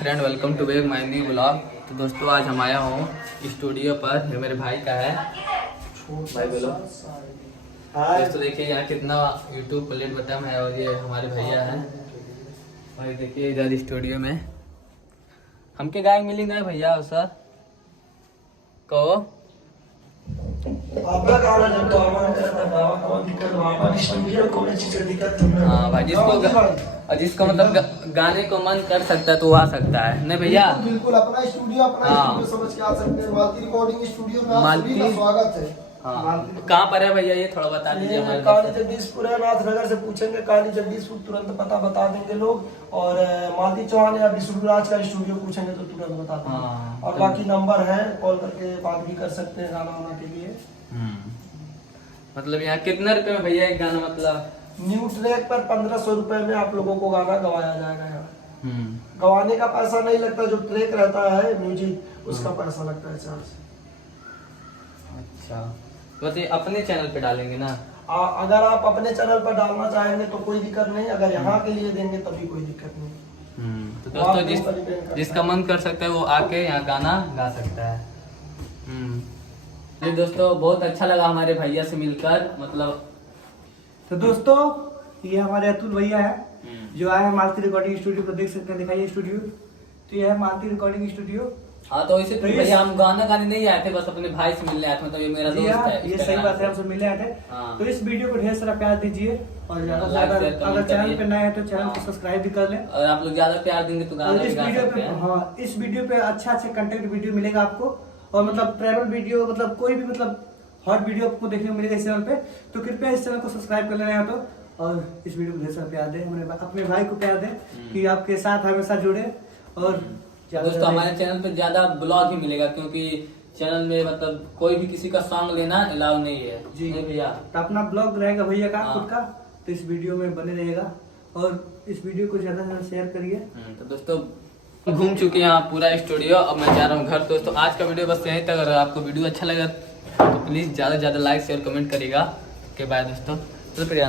Friend welcome to back my new blog. तो दोस्तों आज हम आया हूँ स्टूडियो पर, ये मेरे भाई का है। भाई बोलो। दोस्तों देखिए यहाँ कितना यूट्यूब प्लेट बटन है और ये हमारे भैया हैं। भाई देखिए इधर स्टूडियो में हमके गाय मिली ना भैया सर कहो। हाँ भाई जिसको मतलब गाने को मन कर सकता है तो वो आ सकता है नहीं भैया। बिल्कुल अपना स्टूडियो समझ के आ सकते हैं। मालती रिकॉर्डिंग स्टूडियो में आप सभी का स्वागत है। हाँ कहाँ पर है भैया ये थोड़ा बता दीजिए हमारे। काली जगदीशपुर है, नाथनगर से पूछेंगे काली जगदीशपुर तुरंत पता बता देंगे लोग। और मालती चौहान या विष्णुराज का स्टूडियो पूछेंगे तो तुरंत बता देंगे। और बाकी नंबर है, कॉल करके बात भी कर सकते हैं गाना वाना के लिए। मतलब यहाँ कितने रुपए में भैया एक गाना मतलब न्यू ट्रैक पर 1500 रुपए में आप लोगों को गाना गवाया जाएगा। यहाँ गवाने का पैसा नहीं लगता, जो ट्रैक रहता है म्यूजिक उसका पैसा लगता है चार्ज। अच्छा तो ये अपने चैनल पे डालेंगे ना। अगर आप अपने चैनल पर डालना चाहेंगे तो कोई दिक्कत नहीं, अगर यहाँ के लिए देंगे तभी कोई दिक्कत नहीं। तो दोस्तों जिसका मन कर सकता है वो आके यहाँ गाना गा सकता है। ये दोस्तों बहुत अच्छा लगा हमारे भैया से मिलकर। मतलब तो दोस्तों ये हमारे अतुल भैया है जो आए हैं मालती रिकॉर्डिंग स्टूडियो को, देख सकते हैं, दिखाइए स्टूडियो। तो ये है मालती रिकॉर्डिंग स्टूडियो। हाँ तो इसे भैया हम गाना गाने नहीं आए थे, बस अपने भाई से मिलने आए थे। मतलब ये मेरा दोस्त है, ये सही बात है, हमसे मिलने आए थे। तो इस वीडियो को ढेर सारा प्यार दीजिए और ज्यादा से ज्यादा अगर चैनल पे नए हैं तो चैनल को सब्सक्राइब भी कर लें। और आप लोग ज्यादा प्यार देंगे तो गाना भी गा सकते हैं। हाँ इस वीडियो पे अच्छा कंटेंट वीडियो मिलेगा आपको। और मतलब ट्रैवल वीडियो, मतलब कोई भी मतलब हॉट वीडियो आपको देखने को मिलेगा इस चैनल पे। तो कृपया इस चैनल को सब्सक्राइब कर लेना है तो, और इस वीडियो को ढेर सारा प्यार दें, अपने भाई को प्यार दें कि आपके साथ हमेशा जुड़े। और दोस्तों हमारे चैनल पे ज्यादा ब्लॉग ही मिलेगा क्योंकि चैनल में मतलब कोई भी किसी का सॉन्ग लेना अलाउ नहीं है जी भैया। तो अपना ब्लॉग रहेगा भैया का खुद का, तो इस वीडियो में बने रहेगा और इस वीडियो को ज्यादा से ज्यादा शेयर करिए। तो दोस्तों घूम चुके हैं आप पूरा स्टूडियो, अब मैं जा रहा हूँ घर। दोस्तों आज का वीडियो बस यहीं तक। अगर आपको वीडियो अच्छा लगा तो प्लीज ज्यादा से ज्यादा लाइक शेयर कमेंट करिएगा। ओके बाय दोस्तों। तो प्रियांश।